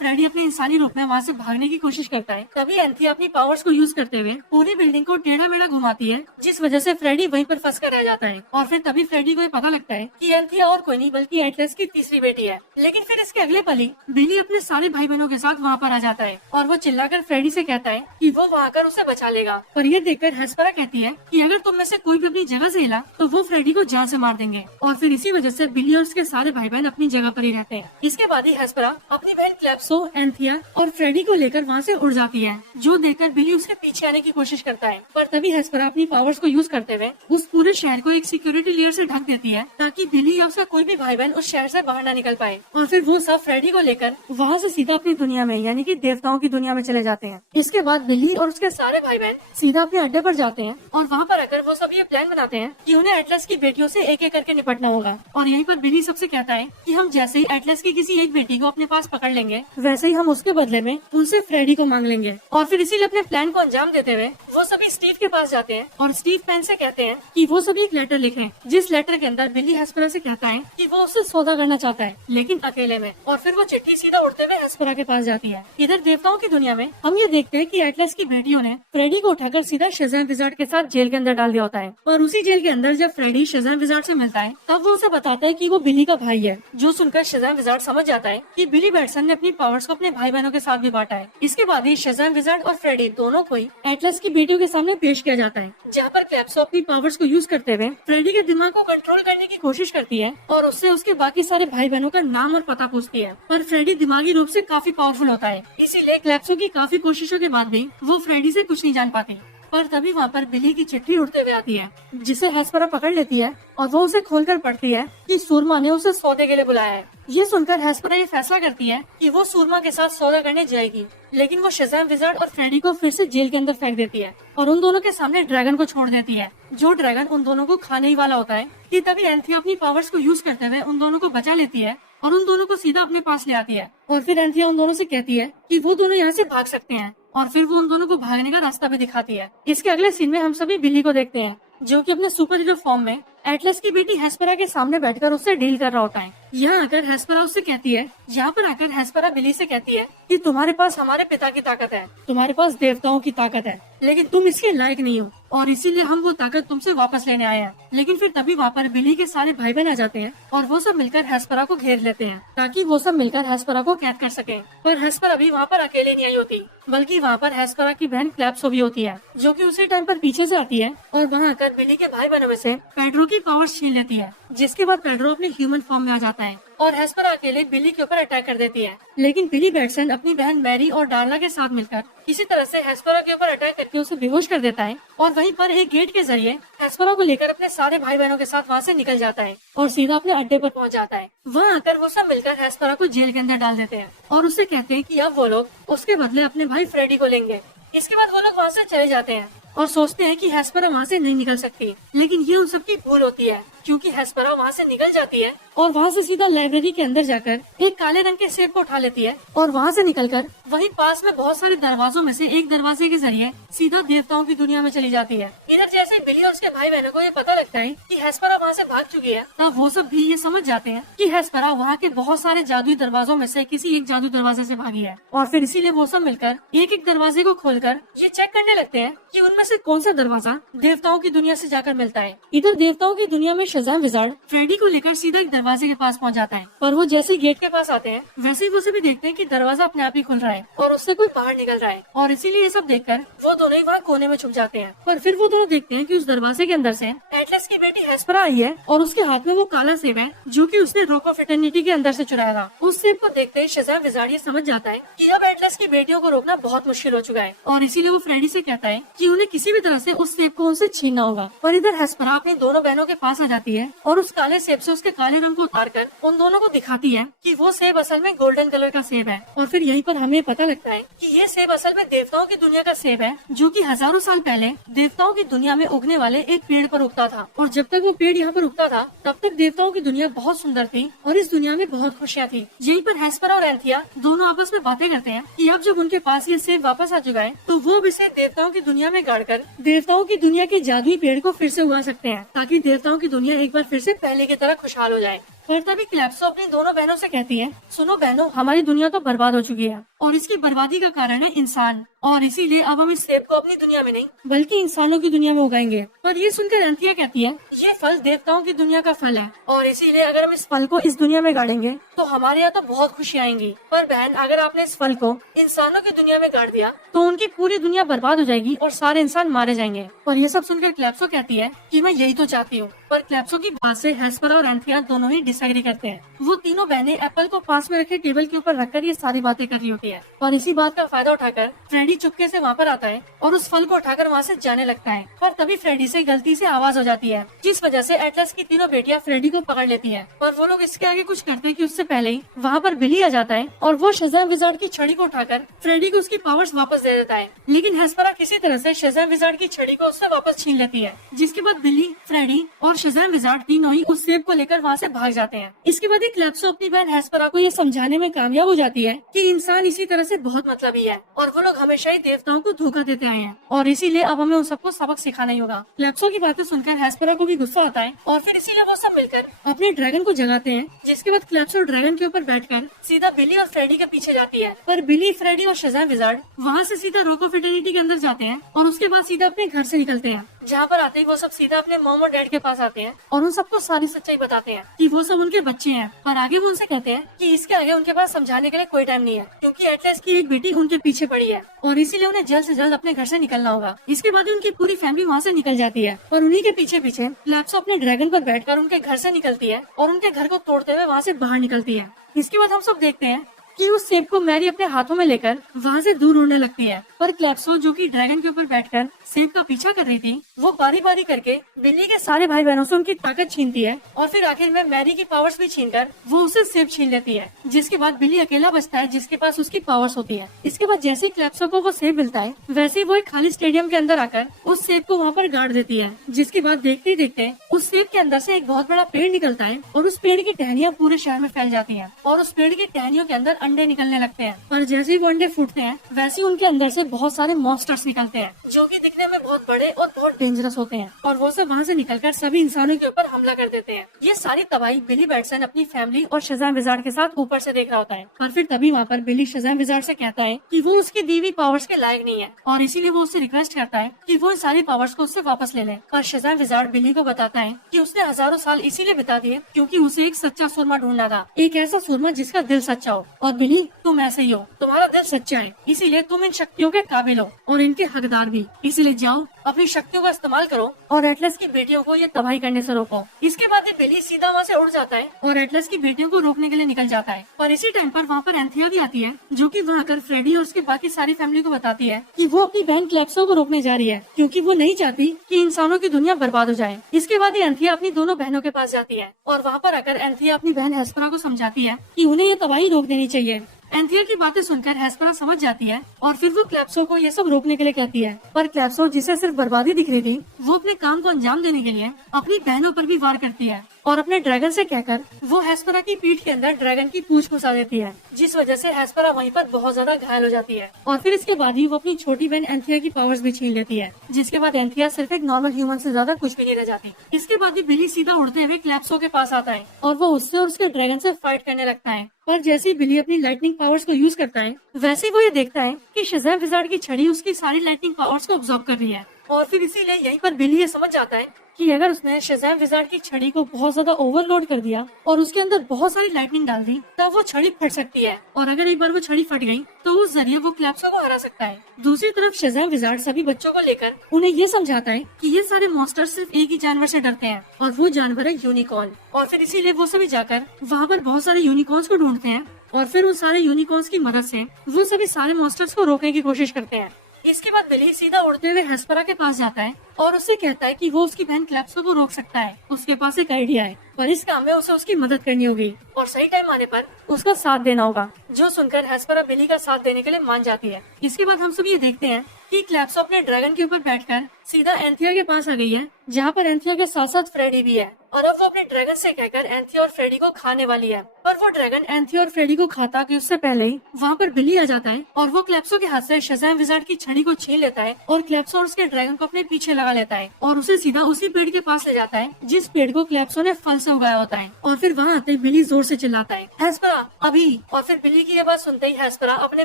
Freddy अपने इंसानी रूप में वहाँ से भागने की कोशिश करता है, तभी एंथिया अपनी पावर्स को यूज करते हुए पूरी बिल्डिंग को टेढ़ा मेढ़ा घुमाती है, जिस वजह से फ्रेडी वहीं पर फंस कर रह जाता है। और फिर तभी फ्रेडी को ये पता लगता है कि एंथिया और कोई नहीं बल्कि एटलस की तीसरी बेटी है। लेकिन फिर इसके अगले पल ही बिली अपने सारे भाई बहनों के साथ वहाँ पर आ जाता है और वो चिल्लाकर फ्रेडी से कहता है कि वो वहाँ कर उसे बचा लेगा। पर ये देखकर हेस्परा कहती है कि अगर तुम में से कोई भी अपनी जगह से हिला तो वो फ्रेडी को जान से मार देंगे। और फिर इसी वजह से बिली और उसके सारे भाई बहन अपनी जगह पर ही रहते हैं। इसके बाद ही हेस्परा अपनी बहन क्लेप्सो, एंथिया और फ्रेडी को लेकर वहाँ से उड़ जाती है, जो देखकर बिली उसके पीछे आने की कोशिश करता है। पर तभी हेस्परा अपनी पावर्स को यूज करते हुए उस पूरे शहर को एक सिक्योरिटी लेयर से ढक देती है, ताकि बिली या उसका कोई भी भाई बहन उस शहर से बाहर न निकल पाए। और फिर वो सब फ्रेडी को लेकर वहाँ से सीधा अपनी दुनिया में यानी कि देवताओं की दुनिया में चले जाते हैं। इसके बाद बिली और उसके सारे भाई बहन सीधा अपने अड्डे पर जाते हैं और वहाँ पर आकर वो सब ये प्लान बनाते हैं कि उन्हें एटलस की बेटियों से एक एक करके निपटना होगा। और यहीं पर बिली सबसे कहता है कि हम जैसे ही एटलस की किसी एक बेटी को अपने पास पकड़ लेंगे, वैसे ही हम उसके बदले में उनसे फ्रेडी को मांग लेंगे। और फिर इसीलिए अपने प्लान को अंजाम देते हुए वो सभी स्टीव के पास जाते हैं और स्टीव पेन से कहते हैं कि वो सभी एक लेटर लिखें, जिस लेटर के अंदर बिली हेस्परा से कहता है कि वो उससे सौदा करना चाहता है, लेकिन अकेले में। और फिर वो चिट्ठी सीधा उड़ते हुए हेस्परा के पास जाती है। इधर देवताओं की दुनिया में हम ये देखते हैं कि एटलस की बेटियों ने फ्रेडी को उठाकर सीधा शज़ैम विज़ार्ड के साथ जेल के अंदर डाल दिया होता है। और उसी जेल के अंदर जब फ्रेडी शज़ैम विज़ार्ड से मिलता है, तब वो उसे बताता है कि वो बिली का भाई है, जो सुनकर शज़ैम विज़ार्ड समझ जाता है कि बिली बैटसन ने अपनी पावर्स को अपने भाई बहनों के साथ भी बांटा है। इसके बाद ही शज़ैम विज़ार्ड और फ्रेडी दोनों को एटलस की बेटियों के सामने पेश किया जाता है, जहाँ पर क्लेप्सो अपनी पावर्स को यूज करते हुए फ्रेडी के दिमाग को कंट्रोल करने की कोशिश करती है और उससे उसके बाकी सारे भाई बहनों का नाम और पता पूछती है। पर फ्रेडी दिमागी रूप से काफी पावरफुल होता है, इसीलिए क्लेप्सो की काफी कोशिशों के बाद भी वो फ्रेडी से कुछ नहीं जान पाती। पर तभी वहाँ पर बिली की चिट्ठी उड़ते हुए आती है, जिसे हेस्परा पकड़ लेती है और वो उसे खोलकर पढ़ती है कि सूरमा ने उसे सौदे के लिए बुलाया है। ये सुनकर हेस्परा ये फैसला करती है कि वो सूरमा के साथ सौदा करने जाएगी, लेकिन वो शज़ैम विज़ार्ड और फ्रेडी को फिर से जेल के अंदर फेंक देती है और उन दोनों के सामने ड्रैगन को छोड़ देती है, जो ड्रैगन उन दोनों को खाने ही वाला होता है। कि तभी एंथिया अपनी पावर्स को यूज करते हुए उन दोनों को बचा लेती है और उन दोनों को सीधा अपने पास ले आती है। और फिर एंथिया उन दोनों से कहती है कि वो दोनों यहाँ से भाग सकते हैं, और फिर वो उन दोनों को भागने का रास्ता भी दिखाती है। इसके अगले सीन में हम सभी बिली को देखते हैं, जो कि अपने सुपर हीरो फॉर्म में एटलस की बेटी हेस्परा के सामने बैठकर उससे डील कर रहा होता है। यहाँ आकर हेस्परा उससे कहती है, यहाँ पर आकर हेस्परा बिली से कहती है कि तुम्हारे पास हमारे पिता की ताकत है, तुम्हारे पास देवताओं की ताकत है, लेकिन तुम इसके लायक नहीं हो और इसीलिए हम वो ताकत तुमसे वापस लेने आए हैं। लेकिन फिर तभी वहाँ पर बिली के सारे भाई बहन आ जाते हैं और वो सब मिलकर हेस्परा को घेर लेते हैं, ताकि वो सब मिलकर हेस्परा को कैद कर सके। पर हेस्परा भी वहाँ पर अकेले नहीं आई होती, बल्कि वहाँ पर हेस्परा की बहन क्लेप्सो भी होती है, जो कि उसी टाइम पर पीछे से आती है और वहाँ आकर बिली के भाई बहनों में से पेड्रो की पावर्स छीन लेती है। जिसके बाद पेड्रो अपने ह्यूमन फॉर्म में आ जाता है और हेस्परा अकेले बिली के ऊपर अटैक कर देती है। लेकिन बिली बैटसन अपनी बहन मैरी और डार्ला के साथ मिलकर किसी तरह से हेस्परा के ऊपर अटैक करके उसे बेहोश कर देता है और वहीं पर एक गेट के जरिए हेस्परा को लेकर अपने सारे भाई बहनों के साथ वहाँ से निकल जाता है और सीधा अपने अड्डे पर पहुँच जाता है। वहाँ आकर वो सब मिलकर हेस्परा को जेल के अंदर डाल देते हैं और उससे कहते हैं कि अब वो लोग उसके बदले अपने भाई फ्रेडी को लेंगे। इसके बाद वो लोग वहाँ से चले जाते हैं और सोचते हैं कि हेस्परा वहाँ से नहीं निकल सकती, लेकिन ये उन सबकी भूल होती है, क्योंकि हेस्परा वहाँ से निकल जाती है और वहाँ से सीधा लाइब्रेरी के अंदर जाकर एक काले रंग के सेब को उठा लेती है और वहाँ से निकलकर वहीं पास में बहुत सारे दरवाजों में से एक दरवाजे के जरिए सीधा देवताओं की दुनिया में चली जाती है। इधर जैसे बिली और उसके भाई बहनों को ये पता लगता है कि हेस्परा वहाँ से भाग चुकी है, तब वो सब भी ये समझ जाते हैं कि हेस्परा वहाँ के बहुत सारे जादुई दरवाजों में से किसी एक जादू दरवाजे से भागी है। और फिर इसीलिए वो सब मिलकर एक एक दरवाजे को खोलकर ये चेक करने लगते हैं कि उनमें से कौन सा दरवाजा देवताओं की दुनिया से जाकर मिलता है। इधर देवताओं की दुनिया में शज़ैम विज़ार्ड फ्रेडी को लेकर सीधा एक दरवाजे के पास पहुंच जाता है, पर वो जैसे गेट के पास आते हैं वैसे ही वो सभी देखते हैं कि दरवाजा अपने आप ही खुल रहा है और उससे कोई बाहर निकल रहा है, और इसीलिए ये सब देखकर वो दोनों ही वहाँ कोने में छुप जाते हैं। पर फिर वो दोनों देखते हैं कि उस दरवाजे के अंदर से एटलस की बेटी हेस्परा आई है और उसके हाथ में वो काला सेब है, जो कि उसने रोक ऑफ इटर्निटी के अंदर से चुराया था। उस सेब को देखते ही शज़ैम विज़ार्ड ये समझ जाता है कि अब एटलस की बेटियों को रोकना बहुत मुश्किल हो चुका है, और इसीलिए वो फ्रेडी से कहता है कि उन्हें किसी भी तरह से उस सेब को उनसे छीनना होगा। पर इधर हेस्परा अपनी दोनों बहनों के पास आ जाती है और उस काले सेब से उसके काले रंग को उतार कर उन दोनों को दिखाती है कि वो सेब असल में गोल्डन कलर का सेब है। और फिर यहीं पर हमें पता लगता है कि ये सेब असल में देवताओं की दुनिया का सेब है, जो कि हजारों साल पहले देवताओं की दुनिया में उगने वाले एक पेड़ पर उगता था। और जब तक वो पेड़ यहाँ पर उगता था तब तक देवताओं की दुनिया बहुत सुंदर थी और इस दुनिया में बहुत खुशियाँ थी। यहीं पर हेस्परा और एंथिया दोनों आपस में बातें करते हैं कि अब जब उनके पास ये सेब वापस आ चुका है तो वो इसे देवताओं की दुनिया में गाड़कर देवताओं की दुनिया के जादुई पेड़ को फिर से उगा सकते हैं, ताकि देवताओं की दुनिया एक बार फिर से पहले की तरह खुशहाल हो जाए। फिर तभी क्लैप्सो अपनी दोनों बहनों से कहती है, सुनो बहनों, हमारी दुनिया तो बर्बाद हो चुकी है और इसकी बर्बादी का कारण है इंसान, और इसीलिए अब हम इस सेब को अपनी दुनिया में नहीं बल्कि इंसानों की दुनिया में उगाएंगे। पर ये सुनकर एंथिया कहती है, ये फल देवताओं की दुनिया का फल है और इसीलिए अगर हम इस फल को इस दुनिया में गाड़ेंगे तो हमारे यहाँ तो बहुत खुशी आएंगी। पर बहन, अगर आपने इस फल को इंसानों की दुनिया में गाड़ दिया तो उनकी पूरी दुनिया बर्बाद हो जाएगी और सारे इंसान मारे जाएंगे। और ये सब सुनकर क्लैप्सो कहती है कि मैं यही तो चाहती हूँ। पर क्लैप्सो की बात से हेस्परा और एंथिया दोनों ही डिसएग्री करते हैं। वो तीनों बहनें एप्पल को पास में रखे टेबल के ऊपर रखकर ये सारी बातें कर रही होती है और इसी बात का फायदा उठाकर फ्रेडी चुपके से वहाँ पर आता है और उस फल को उठाकर वहाँ से जाने लगता है। पर तभी फ्रेडी से गलती से आवाज हो जाती है, जिस वजह से एटलस की तीनों बेटियां फ्रेडी को पकड़ लेती हैं। पर वो लोग इसके आगे कुछ करते हैं कि उससे पहले ही वहाँ पर बिली आ जाता है और वो शज़ैम विज़ार्ड की छड़ी को उठाकर फ्रेडी को उसकी पावर्स वापस दे देता है। लेकिन हेस्परा किसी तरह से शज़ैम विज़ार्ड की छड़ी को उससे वापस छीन लेती है, जिसके बाद बिली, फ्रेडी और शज़ैम विज़ार्ड तीनों ही उस सेब को लेकर वहाँ से भाग जाते हैं। इसके बाद क्लैप्सो अपनी बहन हेस्परा को ये समझाने में कामयाब हो जाती है कि इंसान इसी तरह से बहुत मतलबी है और वो लोग हमेशा ही देवताओं को धोखा देते आए हैं और इसीलिए अब हमें उन सबको सबक सिखाना ही होगा। क्लैप्सो की बातें सुनकर हेस्परा को भी गुस्सा आता है और फिर इसीलिए वो सब मिलकर अपने ड्रैगन को जगाते हैं, जिसके बाद क्लैप्सो ड्रैगन के ऊपर बैठकर सीधा बिली और फ्रेडी के पीछे जाती है। पर बिली, फ्रेडी और शज़ैम विज़ार्ड वहाँ से सीधा रोको फिटर्निटी के अंदर जाते हैं और उसके बाद सीधा अपने घर से निकलते हैं। जहाँ पर आते ही वो सब सीधा अपने मॉम और डैड के पास आते हैं और उन सबको सारी सच्चाई बताते हैं कि वो सब उनके बच्चे हैं। पर आगे वो उनसे कहते हैं कि इसके आगे उनके पास समझाने के लिए कोई टाइम नहीं है, क्योंकि एटलस की एक बेटी उनके पीछे पड़ी है और इसीलिए उन्हें जल्द से जल्द अपने घर से निकलना होगा। इसके बाद उनकी पूरी फैमिली वहाँ से निकल जाती है और उन्हीं के पीछे पीछे क्लैप्सो अपने ड्रैगन पर बैठकर उनके घर से निकलती है और उनके घर को तोड़ते हुए वहाँ से बाहर निकलती है। इसके बाद हम सब देखते हैं कि उस सेब को मैरी अपने हाथों में लेकर वहाँ से दूर उड़ने लगती है। पर क्लैप्सो, जो कि ड्रैगन के ऊपर बैठकर सेब का पीछा कर रही थी, वो बारी बारी करके बिल्ली के सारे भाई बहनों से उनकी ताकत छीनती है और फिर आखिर में मैरी की पावर्स भी छीनकर वो उसे सेब छीन लेती है, जिसके बाद बिल्ली अकेला बचता है जिसके पास उसकी पावर्स होती है। इसके बाद जैसे ही क्लैप्सो को वो सेब मिलता है, वैसे ही वो एक खाली स्टेडियम के अंदर आकर उस सेब को वहाँ पर गाड़ देती है, जिसके बाद देखते ही देखते उस सेब के अंदर से एक बहुत बड़ा पेड़ निकलता है और उस पेड़ की टहनियाँ पूरे शहर में फैल जाती है और उस पेड़ की टहनियों के अंदर अंडे निकलने लगते हैं। पर जैसे ही वो अंडे फूटते हैं, वैसे ही उनके अंदर से बहुत सारे मॉन्स्टर्स निकलते हैं, जो कि दिखने में बहुत बड़े और बहुत डेंजरस होते हैं और वो सब वहाँ से निकलकर सभी इंसानों के ऊपर हमला कर देते हैं। ये सारी तबाही बिली बैटसन अपनी फैमिली और शज़ैम विज़ार्ड के साथ ऊपर से देख रहा होता है। पर फिर तभी वहाँ पर बिली शज़ैम विज़ार्ड से कहता है कि वो उसकी दी हुई पावर्स के लायक नहीं है और इसीलिए वो उससे रिक्वेस्ट करता है कि वो इन सारी पावर्स को उससे वापस ले ले। पर शज़ैम विज़ार्ड बिली को बताता है कि उसने हजारों साल इसीलिए बिता दिए क्योंकि उसे एक सच्चा सुरमा ढूंढना था, एक ऐसा सुरमा जिसका दिल सच्चा हो। और बिली, तुम ऐसे ही हो, तुम्हारा दिल सच्चा है, इसीलिए तुम इन शक्तियों के काबिल हो और इनके हकदार भी। इसीलिए जाओ, अपनी शक्तियों का इस्तेमाल करो और एटलस की बेटियों को ये तबाही करने से रोको। इसके बाद ये बिली सीधा वहाँ से उड़ जाता है और एटलस की बेटियों को रोकने के लिए निकल जाता है। पर इसी टाइम पर वहाँ पर एंथिया भी आती है, जो कि वहाँ आकर फ्रेडी और उसकी बाकी सारी फैमिली को बताती है कि वो अपनी बहन क्लैप्सो को रोकने जा रही है, क्योंकि वो नहीं चाहती कि इंसानों की दुनिया बर्बाद हो जाए। इसके बाद एंथिया अपनी दोनों बहनों के पास जाती है और वहाँ पर आकर एंथिया अपनी बहन हेस्परा को समझाती है कि उन्हें ये तबाही रोक देनी चाहिए। एंथिया की बातें सुनकर हेस्परा समझ जाती है और फिर वो क्लैप्सो को ये सब रोकने के लिए कहती है। पर क्लैप्सो, जिसे सिर्फ बर्बादी दिख रही थी, वो अपने काम को अंजाम देने के लिए अपनी बहनों पर भी वार करती है और अपने ड्रैगन से कहकर वो हेस्परा की पीठ के अंदर ड्रैगन की पूंछ घुसा देती है, जिस वजह से हेस्परा वहीं पर बहुत ज्यादा घायल हो जाती है। और फिर इसके बाद ही वो अपनी छोटी बहन एंथिया की पावर्स भी छीन लेती है, जिसके बाद एंथिया सिर्फ एक नॉर्मल ह्यूमन से ज्यादा कुछ भी नहीं रह जाती। इसके बाद ही बिली सीधा उड़ते हुए क्लैप्सो के पास आता है और वो उससे और उसके ड्रैगन से फाइट करने लगता है। पर जैसे ही बिली अपनी लाइटनिंग पावर्स को यूज करता है, वैसे ही वो ये देखता है कि शज़ैम विज़ार्ड की छड़ी उसकी सारी लाइटनिंग पावर्स को अब्सॉर्ब कर रही है और फिर इसीलिए यहीं पर बिली ये समझ जाता है कि अगर उसने शज़ैम विज़ार्ड की छड़ी को बहुत ज्यादा ओवरलोड कर दिया और उसके अंदर बहुत सारी लाइटनिंग डाल दी, तब वो छड़ी फट सकती है और अगर एक बार वो छड़ी फट गई तो उस जरिए वो क्लैप्सो को हरा सकता है। दूसरी तरफ शज़ैम विज़ार्ड सभी बच्चों को लेकर उन्हें ये समझाता है कि ये सारे मॉन्स्टर सिर्फ एक ही जानवर से डरते हैं और वो जानवर है यूनिकॉर्न। और फिर इसीलिए वो सभी जाकर वहाँ पर बहुत सारे यूनिकॉर्न्स को ढूंढते हैं और फिर उन सारे यूनिकॉर्न्स की मदद से वो सभी सारे मॉन्स्टर्स को रोकने की कोशिश करते हैं। इसके बाद बिली सीधा उड़ते हुए हेस्परा के पास जाता है और उससे कहता है कि वो उसकी बहन क्लैप्सो को रोक सकता है। उसके पास एक आइडिया है, पर इस काम में उसे उसकी मदद करनी होगी और सही टाइम आने पर उसका साथ देना होगा, जो सुनकर हेस्परा बिली का साथ देने के लिए मान जाती है। इसके बाद हम सब ये देखते हैं कि क्लैप्सो अपने ड्रैगन के ऊपर बैठकर सीधा एंथिया के पास आ गई है, जहाँ पर एंथिया के साथ साथ फ्रेडी भी है और अब वो अपने ड्रैगन से कहकर एंथिया और फ्रेडी को खाने वाली है। पर वो ड्रैगन एंथिया और फ्रेडी को खाता कि उससे पहले ही वहाँ पर बिली आ जाता है और वो क्लैप्सो के हाथ से शज़ैम विज़ार्ड की छड़ी को छीन लेता है और क्लैप्सो और उसके ड्रैगन को अपने पीछे लगा लेता है और उसे सीधा उसी पेड़ के पास ले जाता है जिस पेड़ को क्लैप्सो ने फल से से उगाया होता है। और फिर वहाँ आते ही बिली जोर से चिल्लाता है, हेस्परा अभी। और फिर बिली की ये बात सुनते ही हेस्परा अपने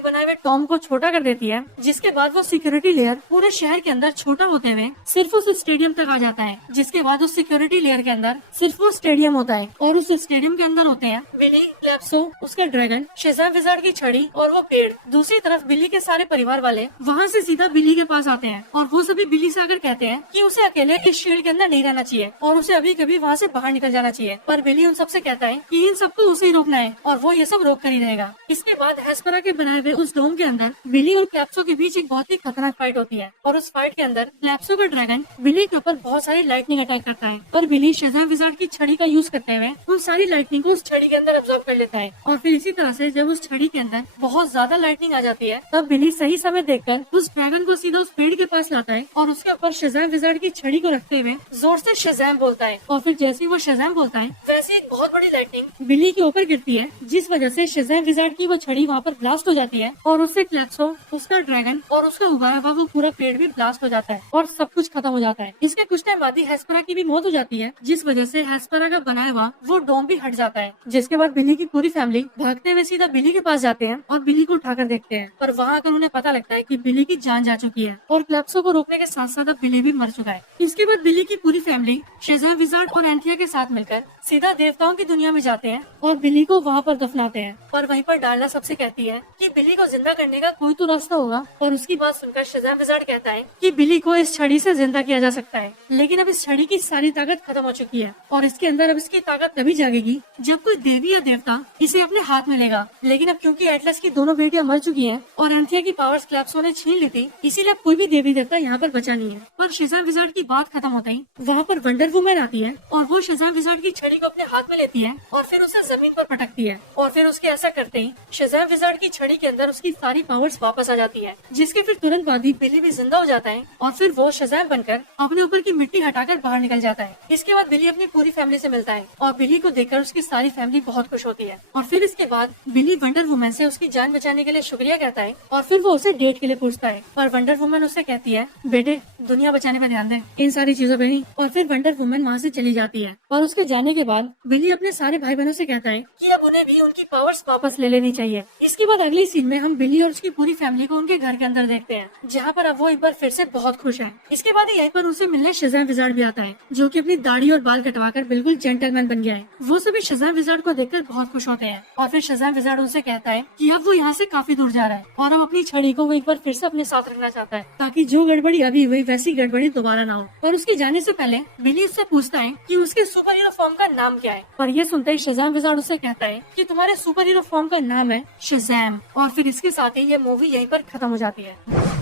बनाए हुए टॉम को छोटा कर देती है, जिसके बाद वो सिक्योरिटी लेयर पूरे शहर के अंदर छोटा होते हुए सिर्फ उस स्टेडियम तक आ जाता है। जिसके बाद उस सिक्योरिटी लेयर के अंदर सिर्फ वो स्टेडियम होता है और उस स्टेडियम के अंदर होते हैं बिली, क्लेप्सो, उसका ड्रैगन, शेज़ैम विज़ार्ड की छड़ी और वो पेड़। दूसरी तरफ बिली के सारे परिवार वाले वहाँ से सीधा बिली के पास आते हैं और वो सभी बिली से आकर कहते हैं कि उसे अकेले इस शील्ड के अंदर नहीं रहना चाहिए और उसे अभी कभी वहाँ से बाहर निकल जाना चाहिए। पर बिली उन सबसे कहता है कि इन सबको उसे ही रोकना है और वो ये सब रोक कर ही रहेगा। इसके बाद हेस्परा के बनाए हुए उस डोम के अंदर बिली और क्लेप्सो के बीच एक बहुत ही खतरनाक फाइट होती है और उस फाइट के अंदर क्लेप्सो का ड्रैगन बिली के ऊपर बहुत सारी लाइटनिंग अटैक करता है, पर बिली शेज़ैम विज़ार्ड की छड़ी का यूज करते हुए उन सारी लाइटनिंग को उस छड़ी के अंदर अब्सॉर्ब कर लेता है। और फिर इसी तरह से जब उस छड़ी के अंदर बहुत ज्यादा लाइटनिंग आ जाती है तब बिली सही समय देखकर उस ड्रैगन को सीधा उस पेड़ के पास लाता है और उसके ऊपर शेज़ैम विज़ार्ड की छड़ी को रखते हुए जोर से शेज़ैम बोलता है। और फिर जैसे ही वो शेज़ैम बोलता है वैसे एक बहुत बड़ी लाइटनिंग बिली के ऊपर गिरती है, जिस वजह से शेज़ैम विज़ार्ड की वो छड़ी वहाँ पर ब्लास्ट हो जाती है और उससे क्लेप्सो, उसका ड्रैगन और उसका उगाया हुआ वो पूरा पेड़ भी ब्लास्ट हो जाता है और सब कुछ खत्म हो जाता है। इसके कुछ टाइम बाद ही हेस्परा की भी मौत हो जाती है, जिस वजह से हेस्परा का बनाया हुआ वो डोम भी हट जाता है। जिसके बाद बिली की पूरी फैमिली भागते हुए सीधा बिली के पास जाते हैं और बिली को उठाकर देखते हैं, पर वहाँ आकर उन्हें पता लगता है कि बिली की जान जा चुकी है और क्लेप्सो को रोकने के साथ साथ अब बिली भी मर चुका है। इसके बाद बिली की पूरी फैमिली शेज़ैम विज़ार्ड और एंथिया के साथ मिलकर सीधा देवताओं की दुनिया में जाते हैं और बिली को वहाँ पर दफनाते हैं। और वहीं पर डार्ला सबसे कहती है कि बिली को जिंदा करने का कोई तो रास्ता होगा और उसकी बात सुनकर शेज़ैम विज़ार्ड कहता है कि बिली को इस छड़ी से जिंदा किया जा सकता है, लेकिन अब इस छड़ी की सारी ताकत खत्म हो चुकी है और इसके अंदर अब इसकी ताकत तभी जागेगी जब कोई देवी या देवता इसे अपने हाथ में लेगा। लेकिन अब क्योंकि एटलस की दोनों बेटियां मर चुकी हैं और एंथिया की पावर्स क्लेप्सो ने छीन ली थी, इसीलिए अब कोई भी देवी देवता यहाँ पर बचा नहीं है। पर शेज़ैम विज़ार्ड की बात खत्म होते ही वहाँ पर वंडर वुमन आती है और वो शेज़ैम विज़ार्ड की छड़ी को अपने हाथ में लेती है और फिर उसे जमीन पर पटकती है और फिर उसके ऐसा करते ही शेज़ैम विज़ार्ड की छड़ी के अंदर उसकी सारी पावर्स वापस आ जाती है, जिसके फिर तुरंत बाद ही बिली भी जिंदा हो जाता है और फिर वो शेज़ैम बनकर अपने ऊपर की मिट्टी हटाकर बाहर निकल जाता है। इसके बाद बिली अपनी पूरी फैमिली से मिलता है और बिली को देखकर उसकी सारी फैमिली बहुत खुश होती है। और फिर इसके बाद बिली वंडर वुमन से उसकी जान बचाने के लिए शुक्रिया कहता है और फिर वो उसे डेट के लिए पूछता है, पर वंडर वुमन उससे कहती है, बेटे दुनिया बचाने पर ध्यान दे, इन सारी चीजों पे नहीं। और फिर वंडर वुमन वहाँ से चली जाती है और उसके जाने के बाद बिली अपने सारे भाई बहनों से कहता है कि अब उन्हें भी उनकी पावर्स वापस ले लेनी चाहिए। इसके बाद अगली सीन में हम बिली और उसकी पूरी फैमिली को उनके घर के अंदर देखते हैं, जहाँ पर अब वो एक बार फिर से बहुत खुश है। इसके बाद यहीं पर उसे मिलने शेज़ैम विज़ार्ड भी आता है, जो कि अपनी दाढ़ी और बाल कटवाकर बिल्कुल जेंटलमैन बन गया है। वो सभी शेज़ैम विज़ार्ड को देखकर बहुत खुश होते हैं और फिर शेज़ैम विज़ार्ड उनसे कहता है कि अब वो यहाँ से काफी दूर जा रहा है और अब अपनी छड़ी को वो एक बार फिर से अपने साथ रखना चाहता है, ताकि जो गड़बड़ी अभी हुई वैसी गड़बड़ी दोबारा ना हो। पर उसके जाने से पहले बिली उससे पूछता है कि उसके सुपर हीरो फॉर्म का नाम क्या है, पर ये सुनते ही शेज़ैम विज़ार्ड उससे कहता है कि तुम्हारे सुपर हीरो फॉर्म का नाम है शेज़ैम। और फिर इसके साथ ही ये मूवी यहीं पर खत्म हो जाती है।